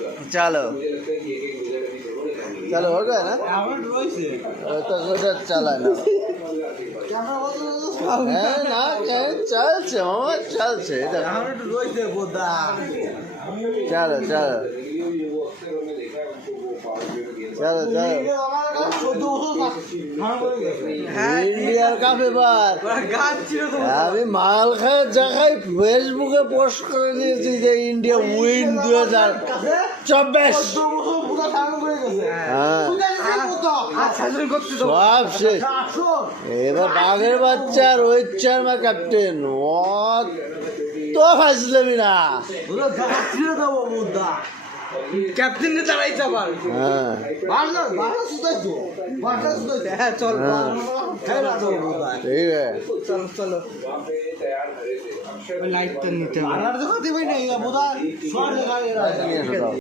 चलो चलो हो गया ना तो उधर चला ना ना चल चल चलो चलो चलो चलो ইন্ডিয়ার কাপে বার আমি মাল খায় জায়গায় ফেসবুকে পোস্ট করে দিয়েছি যে ইন্ডিয়া উইন 2024 সব শেষ এবার বাঘের বাচ্চা রোহিত শর্মা ক্যাপ্টেন তো ফাইসলামি না ক্যাপ্টেন দাঁড়াইতে পার চল ঠিক আছে চলো লাইটটা নিতে হবে